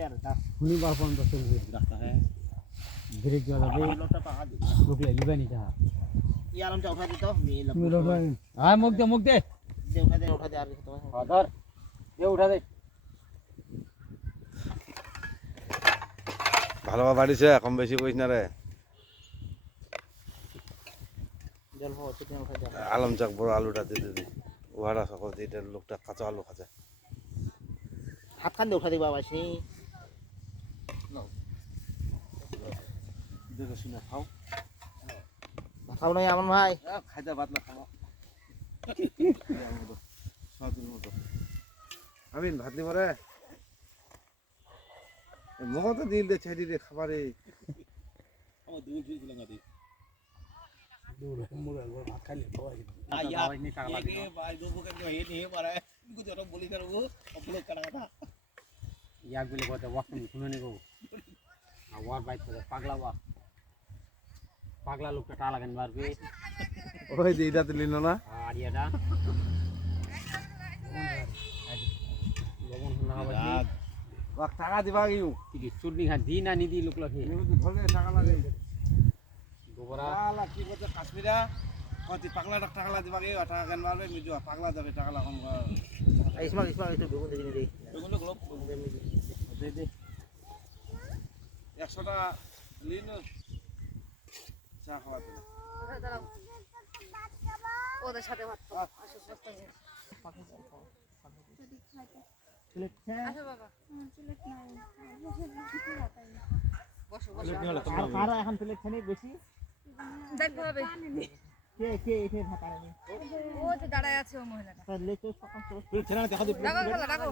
हुनी बार पन तो चल रास्ता है ब्रेक ज्यादा दे लोग ले लिबा नहीं था ये आराम से उठा दे तो मेरे भाई हां मुक दे दे उठा दे यार तो फादर दे उठा दे ভালোভাবে বাড়িছে কম বেশি কইছ না রে জল হো চিকেন উঠা দে আলম চাক বড় আলুটা দিয়ে দে ওহারা সকল দিয়ে এটা লোকটা কাঁচা আলু খাচ্ছে হাত খান দে উঠা দে বাবা সি দেখে শুনে খাও খাও না আমন ভাই খাইতে ভাত না খাও স্বাদের মতো আমিন ভাত নিব রে মগো তো দিল দে ছেড়ি রে খাবারে আমার দুল ছিল লাগা দে दूर मुरे वो भात खा ले बाबा जी आया ये भाई दो को के हे नहीं मारा कुछ और बोली कर वो अपलोड करा था याग बोले को तो वक्त में सुनो नहीं को आवाज बाइक पे पागला लोग का टाला गन बार पे ওই যে এটা তো লিনো না আর এটা লগন না বাজি ওয়াক টাকা দিবা গিউ কি চুরনি খা দি না নি দি লোক লখে ধরে টাকা লাগে গোবরা আলা কি বলতে কাশ্মীরা কতি পাগলা টাকা দিবা গিউ টাকা গান মারবে মিজু পাগলা যাবে টাকা লাগাম ইসমাইল একটু বেগুন দেখি দে বেগুন গুলো দে দে 100 টাকা লিনো চা খাওয়া দিবা দাঁড়াও ওদের সাথে ভাত খাও আসো সস্তা করে আসো বাবা বসো বসো আর এখন প্লেট খানি বেশি দেখতে হবে কে এসে ঢাকা নেই ও যে দাঁড়ায় আছে ও মহিলাটা তাহলে তো সকাল ডাকো